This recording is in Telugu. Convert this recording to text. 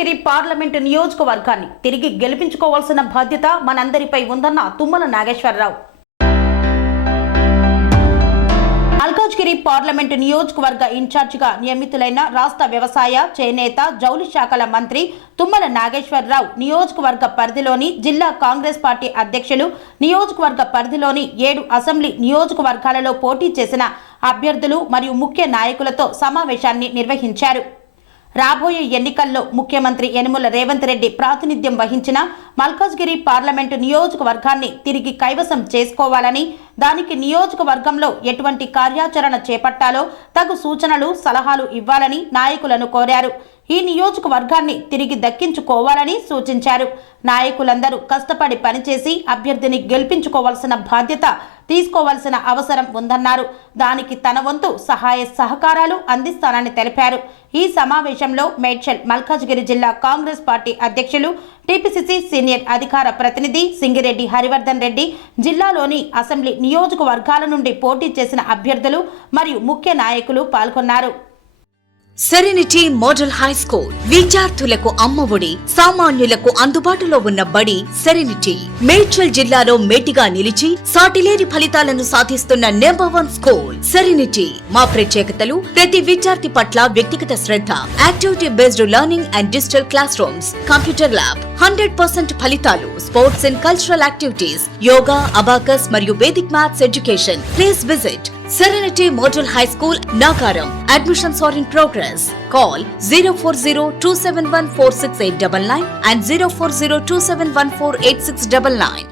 మల్కాజ్గిరి పార్లమెంటు నియోజకవర్గాన్ని తిరిగి గెలిపించుకోవాల్సిన బాధ్యత మనందరిపై ఉందన్న తుమ్మల నాగేశ్వరరావు. మల్కాజ్గిరి పార్లమెంటు నియోజకవర్గ ఇన్ఛార్జిగా నియమితులైన రాష్ట్ర వ్యవసాయ, చేనేత, జౌళి శాఖల మంత్రి తుమ్మల నాగేశ్వరరావు నియోజకవర్గ పరిధిలోని జిల్లా కాంగ్రెస్ పార్టీ అధ్యక్షులు, నియోజకవర్గ పరిధిలోని 7 అసెంబ్లీ నియోజకవర్గాలలో పోటీ చేసిన అభ్యర్థులు మరియు ముఖ్య నాయకులతో సమావేశాన్ని నిర్వహించారు. రాబోయే ఎన్నికల్లో ముఖ్యమంత్రి యనమల రేవంత్ రెడ్డి ప్రాతినిధ్యం వహించిన మల్కాజ్గిరి పార్లమెంటు నియోజకవర్గాన్ని తిరిగి కైవసం చేసుకోవాలని, దానికి నియోజకవర్గంలో ఎటువంటి కార్యాచరణ చేపట్టాలో తగు సూచనలు, సలహాలు ఇవ్వాలని నాయకులను కోరారు. ఈ నియోజకవర్గాన్ని తిరిగి దక్కించుకోవాలని సూచించారు. నాయకులందరూ కష్టపడి పనిచేసి అభ్యర్థిని గెలిపించుకోవాల్సిన బాధ్యత తీసుకోవాల్సిన అవసరం ఉందన్నారు. దానికి తన వంతు సహాయ సహకారాలు అందిస్తానని తెలిపారు. ఈ సమావేశంలో మేడ్చల్ మల్కాజ్గిరి జిల్లా కాంగ్రెస్ పార్టీ అధ్యక్షులు, టీపీసీసీ సీనియర్ అధికార ప్రతినిధి సింగిరెడ్డి హరివర్ధన్ రెడ్డి, జిల్లాలోని అసెంబ్లీ నియోజకవర్గాల నుండి పోటీ చేసిన అభ్యర్థులు మరియు ముఖ్య నాయకులు పాల్గొన్నారు. సెరెనిటీ మోడల్ హై స్కూల్ విద్యార్థులకు అమ్మఒడి, సామాన్యులకు అందుబాటులో ఉన్న బడి సెరెనిటీ. మేడ్చల్ జిల్లాలో మేటిగా నిలిచి సాటిలేని ఫలితాలను సాధిస్తున్న #1 స్కూల్ సెరెనిటీ. మా ప్రత్యేకతలు ప్రతి విద్యార్థి పట్ల వ్యక్తిగత శ్రద్ధ, activity based learning and digital classrooms, computer lab, 100% ఫలితాలు, sports and cultural activities, yoga, abacus మరియు Vedic maths education. Please visit Serenity Model High School, Nagaram. Admissions are in progress. Call 040-271-46899 and 040-271-48699.